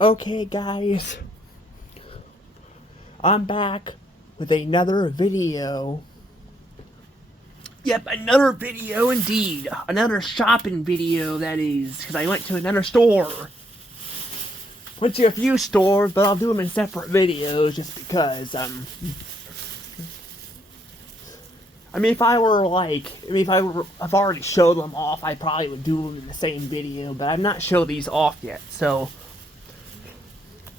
Okay, guys, I'm back with another video. Yep, another video indeed. Another shopping video, that is, because I went to another store. Went to a few stores, but I'll do them in separate videos just because, I mean, if I've already showed them off, I probably would do them in the same video, but I've not showed these off yet, so.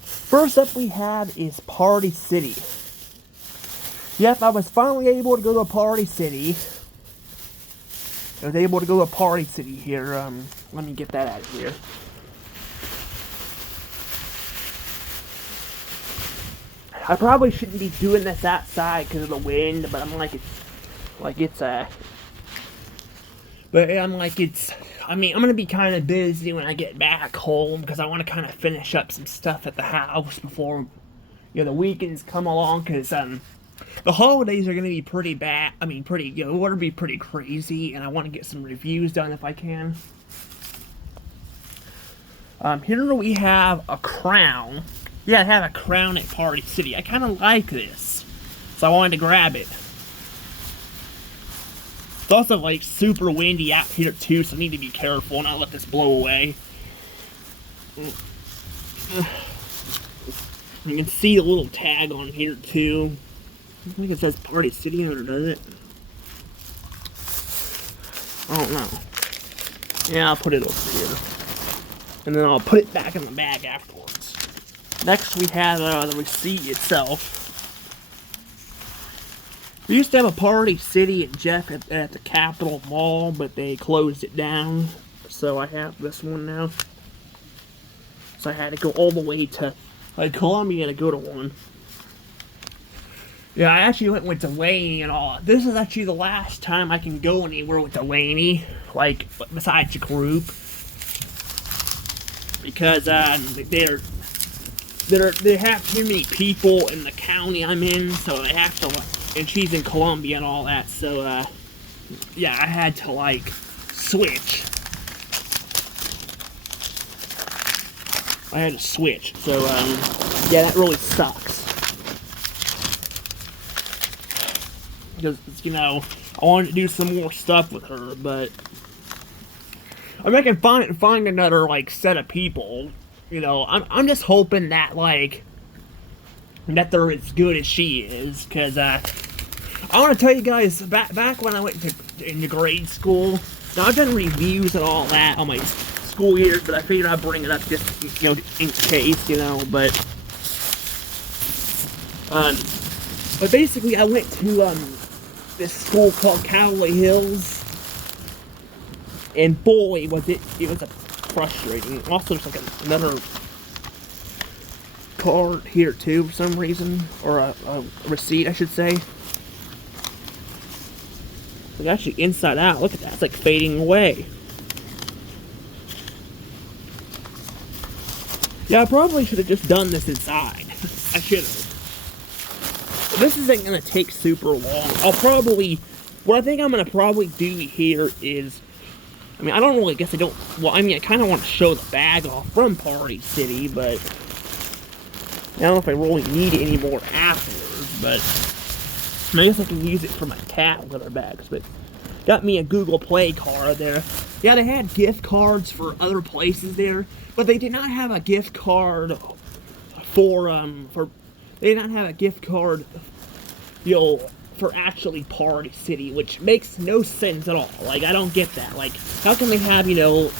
First up we have is Party City. Yep, I was finally able to go to Party City. I was able to go to Party City here. Let me get that out of here. I probably shouldn't be doing this outside because of the wind, but I'm like, I mean, I'm gonna be kind of busy when I get back home because I want to kind of finish up some stuff at the house before, the weekends come along. Because the holidays are gonna be pretty bad. I mean, it'll be pretty crazy, and I want to get some reviews done if I can. Here we have a crown. Yeah, I have a crown at Party City. I kind of like this, so I wanted to grab it. It's also like super windy out here too, so I need to be careful and not let this blow away. You can see the little tag on here too. I think it says Party City on it, does it? I don't know. Yeah, I'll put it over here. And then I'll put it back in the bag afterwards. Next we have the receipt itself. We used to have a Party City at Jeff at the Capitol Mall, but they closed it down. So I have this one now. So I had to go all the way to Columbia to go to one. Yeah, I actually went with Delaney and all. This is actually the last time I can go anywhere with Delaney, like besides the group, because they have too many people in the county I'm in, so they have to. And she's in Columbia and all that, so, yeah, I had to, switch. I had to switch, so, yeah, that really sucks. Because, I wanted to do some more stuff with her, but I mean, I can find another, set of people, I'm just hoping that, that they're as good as she is, because I want to tell you guys, back when I went into grade school, now I've done reviews and all that on my school years, but I figured I'd bring it up just, in case, but basically I went to, this school called Cowley Hills, and boy, was it was a frustrating. Also, there's another card here too for some reason, or a receipt I should say. It's actually inside out. Look at that, it's fading away. Yeah, I probably should have just done this inside. I should have. This isn't gonna take super long. What I think I'm gonna probably do here is, I mean, I don't really guess I don't, well, I mean, I kind of want to show the bag off from Party City, but I don't know if I really need it anymore afterwards, but I guess I can use it for my cat litter bags. But got me a Google Play card there. Yeah, they had gift cards for other places there, but they did not have a gift card they did not have a gift card, for actually Party City, which makes no sense at all. I don't get that. How can they have,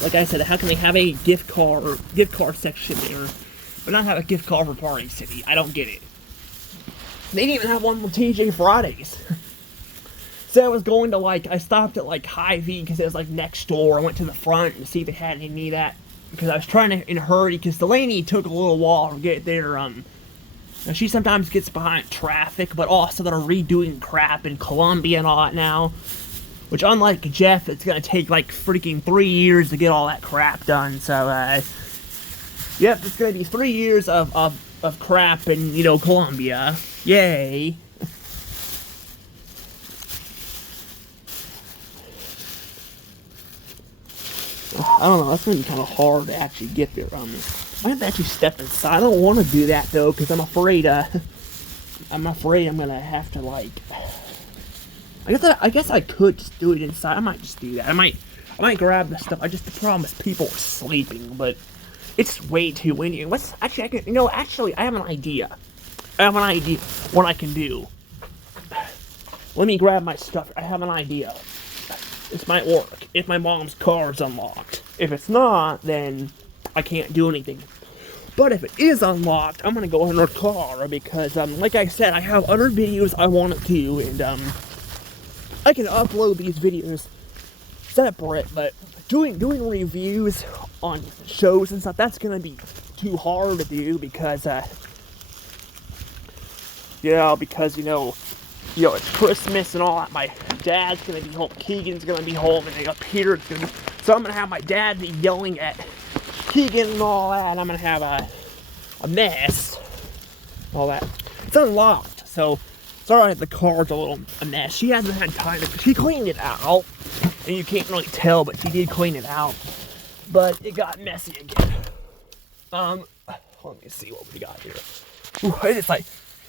like I said, how can they have a gift card section there, but not have a gift card for Party City? I don't get it. They didn't even have one with TJ Fridays. So I was going to, I stopped at, Hy-Vee, because it was, next door. I went to the front to see if they had any of that, because I was trying to, in a hurry, because Delaney took a little while to get there. And she sometimes gets behind traffic, but also they're redoing crap in Columbia and all that now. Which, unlike Jeff, it's gonna take, freaking 3 years to get all that crap done. So, yep, it's gonna be 3 years of crap in, Columbia. Yay. don't know, that's gonna be kind of hard to actually get there. I have to actually step inside. I don't want to do that though, because I'm afraid, I'm gonna have to, like, I guess I could just do it inside. I might just do that. I might grab the stuff. The problem is people are sleeping, but it's way too windy. Actually, I have an idea. What I can do. Let me grab my stuff. I have an idea. This might work if my mom's car is unlocked. If it's not, then I can't do anything. But if it is unlocked, I'm gonna go in her car because, like I said, I have other videos I want to do, and I can upload these videos separate. But doing reviews on shows and stuff, that's gonna be too hard to do because, it's Christmas and all that. My dad's gonna be home, Keegan's gonna be home, and Peter's gonna be. So I'm gonna have my dad be yelling at Keegan and all that, and I'm gonna have a mess. All that. It's unlocked, so sorry the car's a mess. She hasn't had time she cleaned it out, and you can't really tell, but she did clean it out. But it got messy again. Let me see what we got here. Ooh,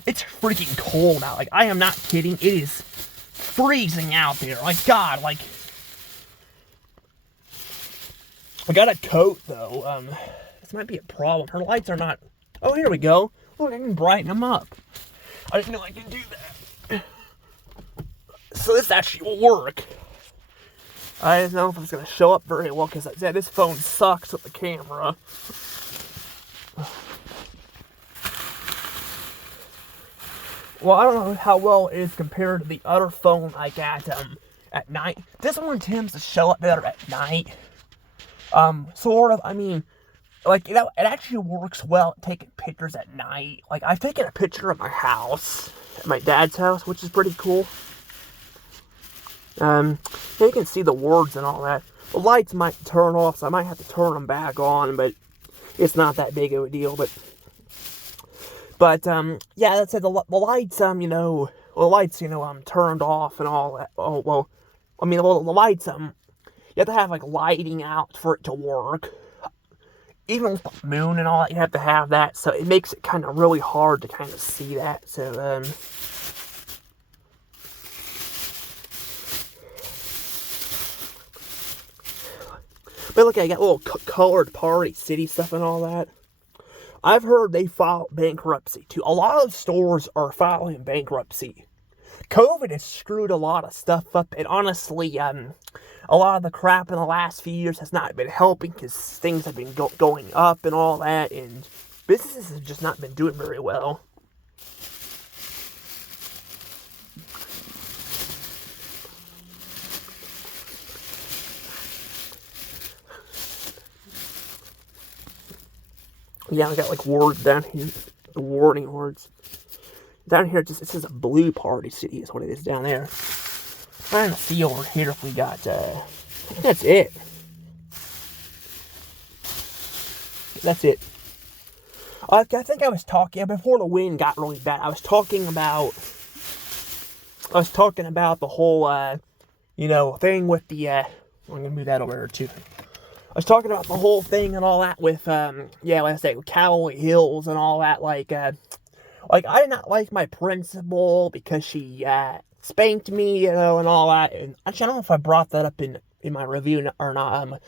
it's freaking cold out. Like, I am not kidding. It is freezing out there. Like, God, like, I got a coat, though. This might be a problem. Her lights are not... Oh, here we go. Look, I can brighten them up. I didn't know I could do that. So this actually will work. I don't know if it's going to show up very well, because this phone sucks with the camera. Well, I don't know how well it is compared to the other phone I got at night. This one tends to show up better at night. Sort of. I mean, like, it actually works well at taking pictures at night. Like, I've taken a picture of my house, at my dad's house, which is pretty cool. You can see the words and all that. The lights might turn off, so I might have to turn them back on, but it's not that big of a deal. But yeah, that's it. The lights, the lights, turned off and all that. Oh, well, I mean, the lights, you have to have, like, lighting out for it to work. Even with the moon and all that, you have to have that, so it makes it kind of really hard to kind of see that, so, But look, I got little colored Party City stuff and all that. I've heard they filed bankruptcy, too. A lot of stores are filing bankruptcy. COVID has screwed a lot of stuff up, and honestly, a lot of the crap in the last few years has not been helping, because things have been going up and all that, and businesses have just not been doing very well. Yeah, I got, like, words down here, the warning words. Down here, it says a blue Party City is what it is down there. I'm trying to see over here if we got, that's it. That's it. I think I was talking, before the wind got really bad, I was talking about the whole, thing with the, I'm gonna move that over here, too. I was talking about the whole thing and all that with, like I said, with Cowboy Hills and all that, like, I did not like my principal because she, spanked me, and all that, and actually, I don't know if I brought that up in my review or not, I'm like,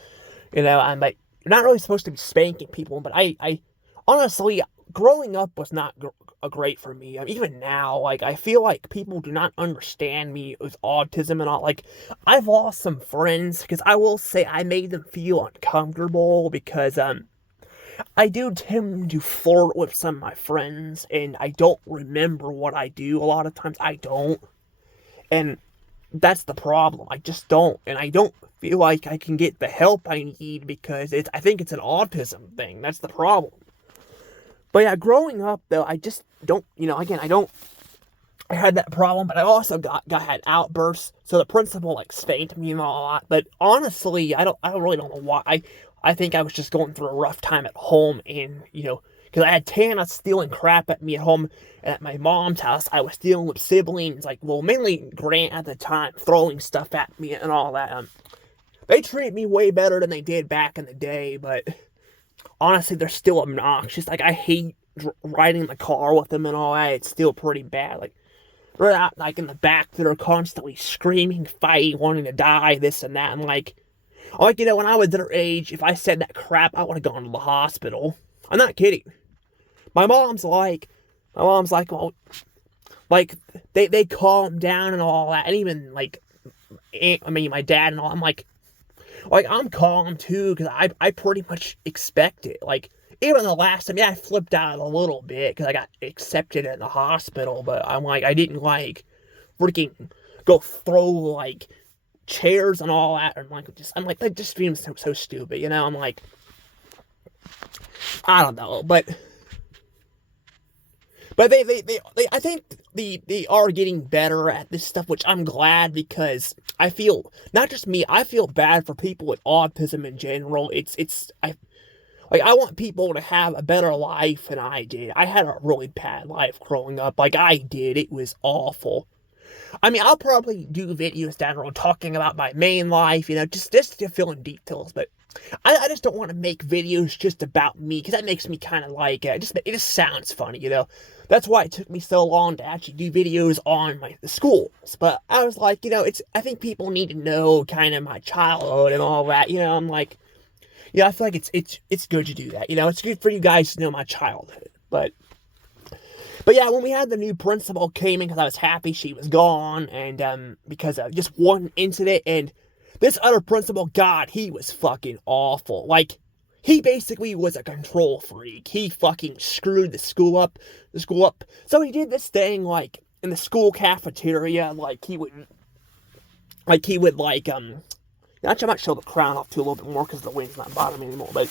you're not really supposed to be spanking people, but I honestly, growing up was not great for me. Even now, like, I feel like people do not understand me with autism and all. Like, I've lost some friends because I will say I made them feel uncomfortable because, I do tend to flirt with some of my friends, and I don't remember what I do. A lot of times I don't, and that's the problem. I just don't, and I don't feel like I can get the help I need because I think it's an autism thing. That's the problem. But yeah, growing up, though, I just don't, I had that problem, but I also had outbursts, so the principal, like, spanked me and all that, but honestly, I really don't know why. I think I was just going through a rough time at home, and, because I had Tana stealing crap at me at home, and at my mom's house, I was dealing with siblings, like, well, mainly Grant at the time, throwing stuff at me and all that, They treat me way better than they did back in the day, but honestly, they're still obnoxious. Like, I hate riding in the car with them and all that. It's still pretty bad. Like, they're out, like, in the back, that are constantly screaming, fighting, wanting to die, this and that. And, like, when I was their age, if I said that crap, I would have gone to the hospital. I'm not kidding. My mom's like, well, like, they calm down and all that. And even, like, my dad and all, I'm like, I'm calm too, because I pretty much expect it. Like, even the last time, yeah, I flipped out a little bit because I got accepted in the hospital, but I'm like, I didn't, like, freaking go throw, like, chairs and all that, and, like, I'm like, that just seems so stupid, you know? I'm like, I don't know, but I think they are getting better at this stuff, which I'm glad, because I feel, not just me, I feel bad for people with autism in general. I want people to have a better life than I did. I had a really bad life growing up. Like, I did. It was awful. I mean, I'll probably do videos down the road talking about my main life, just to fill in details, but I just don't want to make videos just about me, because that makes me kind of like, it just sounds funny, That's why it took me so long to actually do videos on the schools. But I was like, I think people need to know kind of my childhood and all that, I'm like, I feel like it's good to do that, it's good for you guys to know my childhood. But yeah, when we had the new principal came in, because I was happy she was gone, and because of just one incident, and this other principal, God, he was fucking awful. Like, he basically was a control freak. He fucking screwed the school up. So he did this thing, like, in the school cafeteria, he would, actually, I might show the crown off too a little bit more, because the wind's not bothering me anymore, but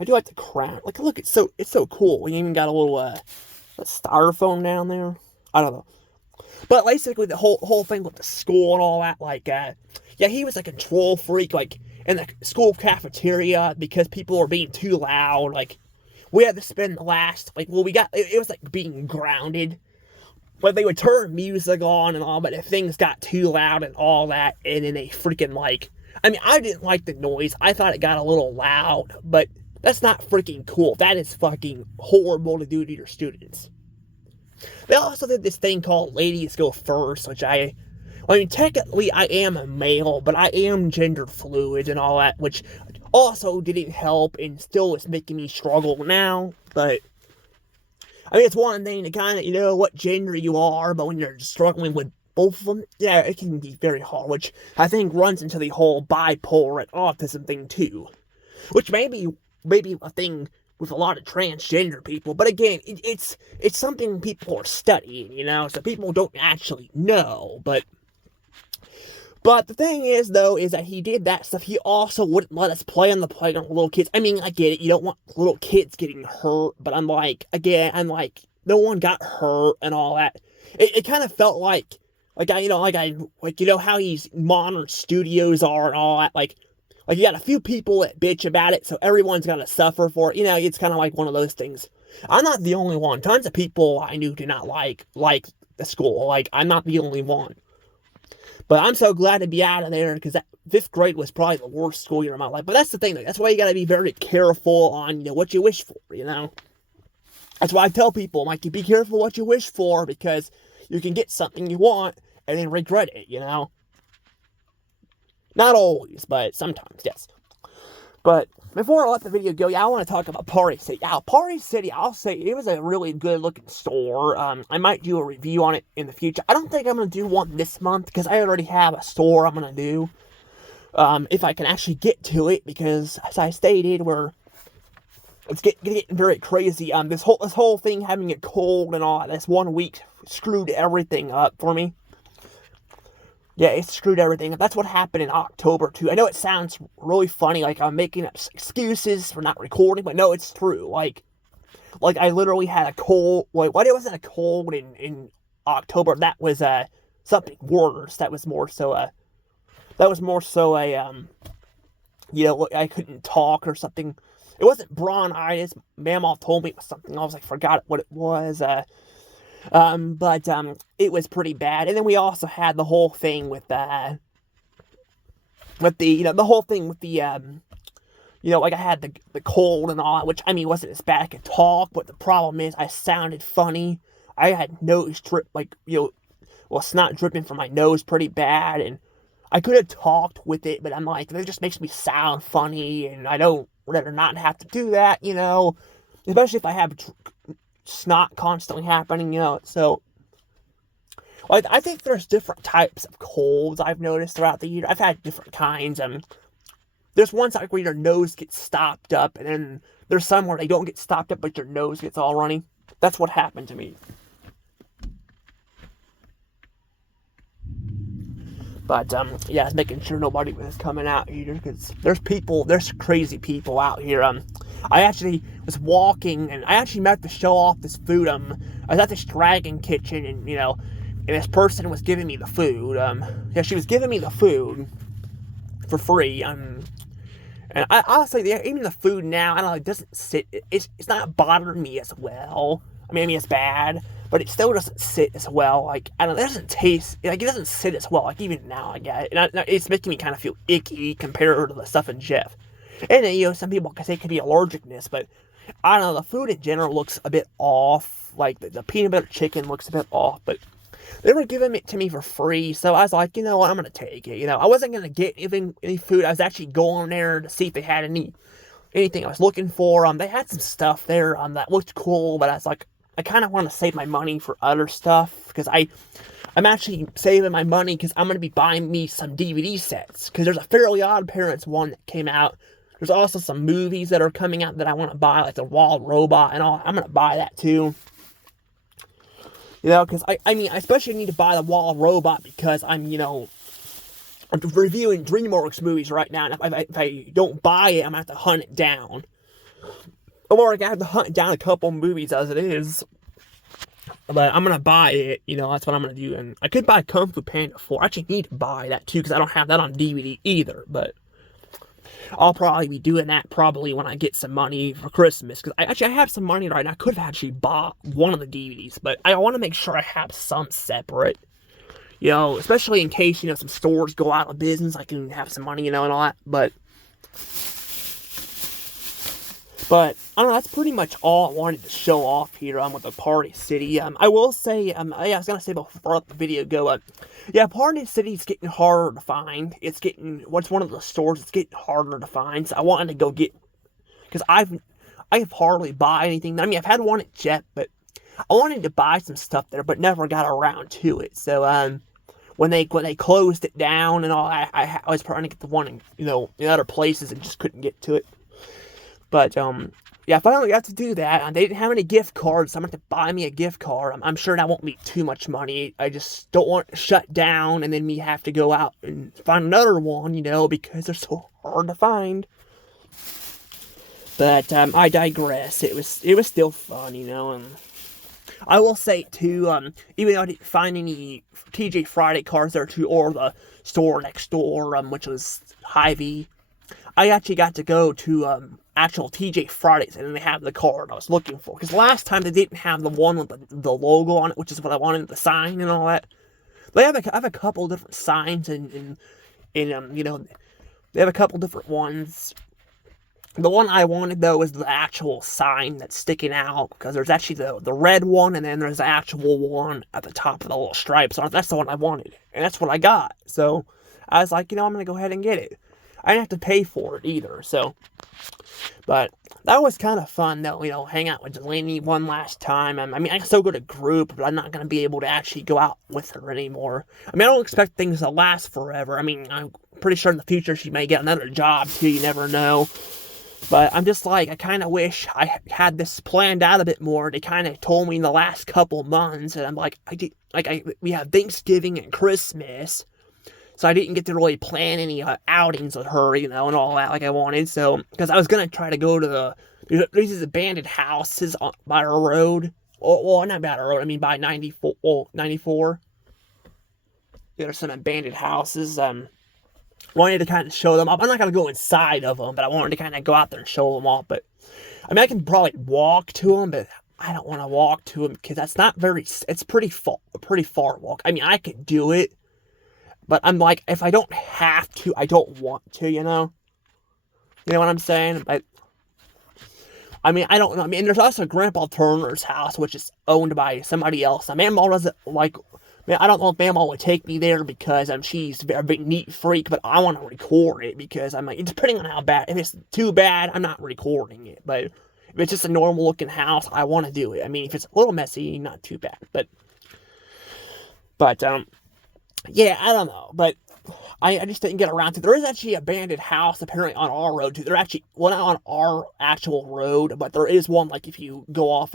I do like the crown. Like, look, it's so cool. We even got a little, styrofoam down there. I don't know. But basically, the whole thing with the school and all that, he was a control freak, like, in the school cafeteria, because people were being too loud. Like, we had to spend the last, it was like being grounded. But they would turn music on and all, but if things got too loud and all that, and then they freaking, I didn't like the noise. I thought it got a little loud, but that's not freaking cool. That is fucking horrible to do to your students. They also did this thing called Ladies Go First, which technically I am a male, but I am gender fluid and all that, which also didn't help and still is making me struggle now. But it's one thing to kind of, know what gender you are, but when you're struggling with both of them, yeah, it can be very hard, which I think runs into the whole bipolar and autism thing too. Which may be a thing with a lot of transgender people, but again, it's something people are studying, so people don't actually know, but the thing is, though, is that he did that stuff. He also wouldn't let us play on the playground with little kids. I mean, I get it, you don't want little kids getting hurt, but I'm like, no one got hurt and all that. It kind of felt like how these modern studios are and all that, like you got a few people that bitch about it, so everyone's got to suffer for it. It's kind of like one of those things. I'm not the only one. Tons of people I knew did not like the school. I'm not the only one. But I'm so glad to be out of there, because that 5th grade was probably the worst school year of my life. But that's the thing. That's why you got to be very careful on, what you wish for, That's why I tell people, be careful what you wish for, because you can get something you want and then regret it, Not always, but sometimes, yes. But before I let the video go, I want to talk about Party City. Party City, I'll say, it was a really good-looking store. I might do a review on it in the future. I don't think I'm going to do one this month, because I already have a store I'm going to do. If I can actually get to it, because, as I stated, it's getting very crazy. This whole thing, having it cold and all that, this 1 week screwed everything up for me. Yeah, it screwed everything up. That's what happened in October, too. I know it sounds really funny, like I'm making up excuses for not recording, but no, it's true. Like I literally had a cold. It wasn't a cold in October. That was something worse. That was more so a I couldn't talk or something. It wasn't bronchitis. Mamaw told me it was something else. I forgot what it was. But it was pretty bad. And then we also had the whole thing with the with the, the whole thing with the, like I had the cold and all that, which, I mean, wasn't as bad. I could talk, but the problem is I sounded funny. I had nose drip, snot dripping from my nose pretty bad, and I could have talked with it, but I'm like, that just makes me sound funny, and I don't rather not have to do that, especially if I have snot constantly happening, so. Well, I think there's different types of colds I've noticed throughout the year. I've had different kinds, and there's ones like where your nose gets stopped up, and then there's some where they don't get stopped up, but your nose gets all runny. That's what happened to me. But, I was making sure nobody was coming out here, because there's crazy people out here. I actually was walking, and I actually meant to show off this food. I was at this Dragon Kitchen, and, and this person was giving me the food. She was giving me the food for free. And I honestly, even the food now, I don't know, it doesn't sit, it's not bothering me as well. I mean, it's bad, but it still doesn't sit as well. Like, I don't know, it doesn't taste, it doesn't sit as well. Like, even now, I get it. And it's making me kind of feel icky compared to the stuff in Jeff. And then, some people can say it could be allergicness, but I don't know, the food in general looks a bit off. Like, the peanut butter chicken looks a bit off, but they were giving it to me for free, so I was like, you know what, I'm going to take it. I wasn't going to get any food. I was actually going there to see if they had anything I was looking for. They had some stuff there that looked cool, but I was like, I kind of want to save my money for other stuff, because I'm actually saving my money because I'm going to be buying me some DVD sets, because there's a Fairly Odd Parents one that came out. There's also some movies that are coming out that I want to buy, like The Wild Robot and all. I'm going to buy that too. Because I especially need to buy The Wild Robot because I'm reviewing DreamWorks movies right now, and if I don't buy it, I'm going to have to hunt it down. Or I have to hunt down a couple movies as it is. But I'm going to buy it, that's what I'm going to do. And I could buy Kung Fu Panda 4. I actually need to buy that too, because I don't have that on DVD either, but I'll probably be doing that probably when I get some money for Christmas, because I have some money right now. I could have actually bought one of the DVDs, but I want to make sure I have some separate, especially in case, some stores go out of business, I can have some money, and all that, but I don't know, that's pretty much all I wanted to show off here with the Party City. I will say, I was going to say before the video go, Party City's getting harder to find. It's one of the stores, it's getting harder to find, so I wanted to go get, because I have hardly bought anything. I mean, I've had one at Jet, but I wanted to buy some stuff there, but never got around to it. So, when they closed it down and all, I was trying to get the one in other places and just couldn't get to it. But, I finally got to do that, and they didn't have any gift cards, so I'm going to have to buy me a gift card. I'm sure that won't be too much money. I just don't want it to shut down, and then me have to go out and find another one, because they're so hard to find. But, I digress. It was still fun, and I will say, too, even though I didn't find any TJ Friday cards there, too, or the store next door, which was Hy-Vee, I actually got to go to, actual TJ Fridays, and they have the card I was looking for. Because last time they didn't have the one with the logo on it, which is what I wanted, the sign and all that. They have a couple different signs, and they have a couple different ones. The one I wanted, though, is the actual sign that's sticking out, because there's actually the red one, and then there's the actual one at the top of the little stripes on it. That's the one I wanted, and that's what I got. So I was like, I'm going to go ahead and get it. I didn't have to pay for it either, so. But that was kind of fun, though, hang out with Delaney one last time. I mean, I can still go to group, but I'm not going to be able to actually go out with her anymore. I mean, I don't expect things to last forever. I mean, I'm pretty sure in the future she may get another job, too, you never know. But I'm just like, I kind of wish I had this planned out a bit more. They kind of told me in the last couple months, and I'm like, we have Thanksgiving and Christmas. So I didn't get to really plan any outings with her, and all that like I wanted. So, because I was going to try to go to these abandoned houses by our road. Well, not by our road, I mean by 94. There's some abandoned houses. Wanted to kind of show them off. I'm not going to go inside of them, but I wanted to kind of go out there and show them off. But, I mean, I can probably walk to them, but I don't want to walk to them because that's not it's pretty far walk. I mean, I could do it. But I'm like, if I don't have to, I don't want to, you know? You know what I'm saying? But, I mean, I don't know. I mean, there's also Grandpa Turner's house, which is owned by somebody else. Now, Mamaw doesn't, like, man, I don't know if Mamaw would take me there because she's a big neat freak, but I want to record it because I'm like, it's depending on how bad. If it's too bad, I'm not recording it. But if it's just a normal looking house, I want to do it. I mean, if it's a little messy, not too bad. But, yeah, I don't know. But I just didn't get around to it. There is actually an abandoned house apparently on our road too. They're actually, well, not on our actual road, but there is one, like, if you go off,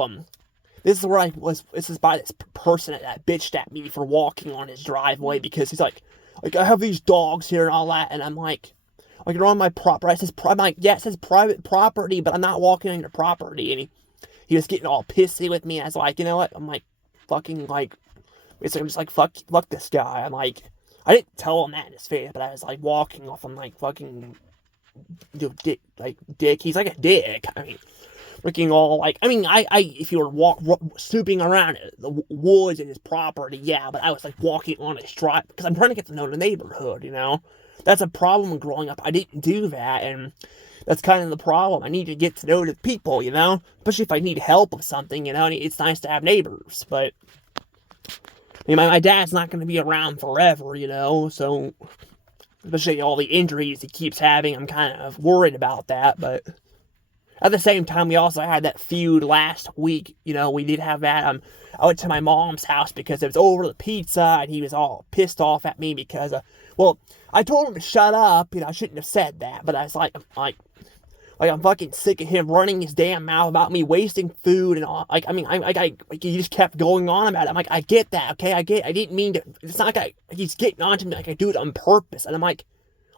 this is where I was, this is by this person that bitched at me for walking on his driveway because he's like, I have these dogs here and all that, and I'm like, you're on my property. I'm like, yeah, it says private property, but I'm not walking on your property, and he was getting all pissy with me, and I was like, you know what, I'm like, fucking, like, basically, I'm just like, fuck this guy. I'm like, I didn't tell him that in his face, but I was like walking off. I'm like, fucking, dick. He's like a dick. I mean, freaking all like, I mean, if you were snooping around the woods in his property, yeah, but I was like walking on his drive because I'm trying to get to know the neighborhood, you know? That's a problem growing up. I didn't do that, and that's kind of the problem. I need to get to know the people, you know? Especially if I need help with something, you know? It's nice to have neighbors, but I mean, my dad's not going to be around forever, you know, so, especially all the injuries he keeps having, I'm kind of worried about that, but at the same time, we also had that feud last week, you know, we did have that, I went to my mom's house because it was over the pizza, and he was all pissed off at me because, well, I told him to shut up, you know, I shouldn't have said that, but I was like, I'm fucking sick of him running his damn mouth about me wasting food and all. Like, I mean, he just kept going on about it. I'm like, I get that, okay? I didn't mean to. It's not like he's getting on to me like I do it on purpose. And I'm like,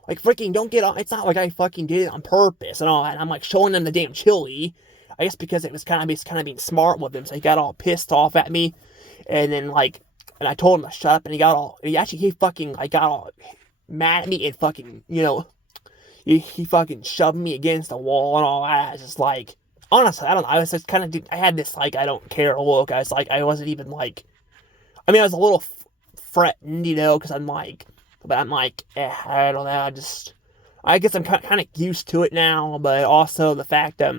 freaking don't get on. It's not like I fucking did it on purpose and all that. And I'm like showing him the damn chili. I guess because it was kind of being smart with him. So he got all pissed off at me. And then, like, and I told him to shut up. And he got all mad at me and fucking, you know, he fucking shoved me against the wall and all that. I was just like, honestly, I don't know. I was just kind of, I had this, like, I don't care look. I was like, I wasn't even like, I mean, I was a little threatened, you know, because I'm like, I don't know. I guess I'm kind of used to it now, but also the fact that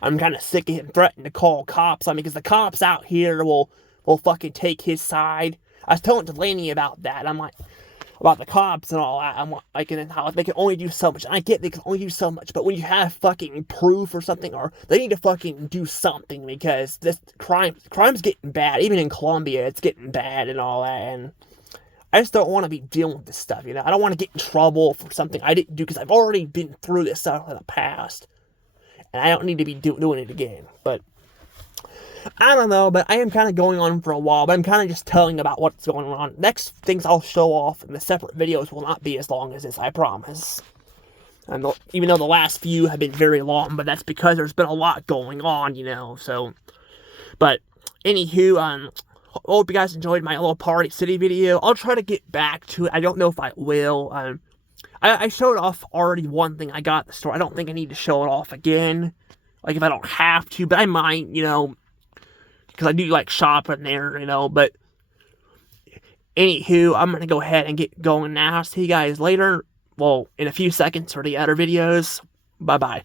I'm kind of sick of him threatening to call cops on me because the cops out here will fucking take his side. I was telling Delaney about that. I'm like, about the cops and all that. I'm like, and how they can only do so much. And I get they can only do so much, but when you have fucking proof or something, or they need to fucking do something because this crime's getting bad. Even in Colombia, it's getting bad and all that. And I just don't want to be dealing with this stuff, you know. I don't want to get in trouble for something I didn't do because I've already been through this stuff in the past, and I don't need to be doing it again. But I don't know, but I am kind of going on for a while, but I'm kind of just telling about what's going on. Next things I'll show off in the separate videos will not be as long as this, I promise. And even though the last few have been very long, but that's because there's been a lot going on, you know, so. But, anywho, I hope you guys enjoyed my little Party City video. I'll try to get back to it. I don't know if I will. I showed off already one thing I got at the store. I don't think I need to show it off again. Like, if I don't have to, but I might, you know, because I do like shopping there, you know, but anywho, I'm going to go ahead and get going now. See you guys later, well, in a few seconds for the other videos. Bye-bye.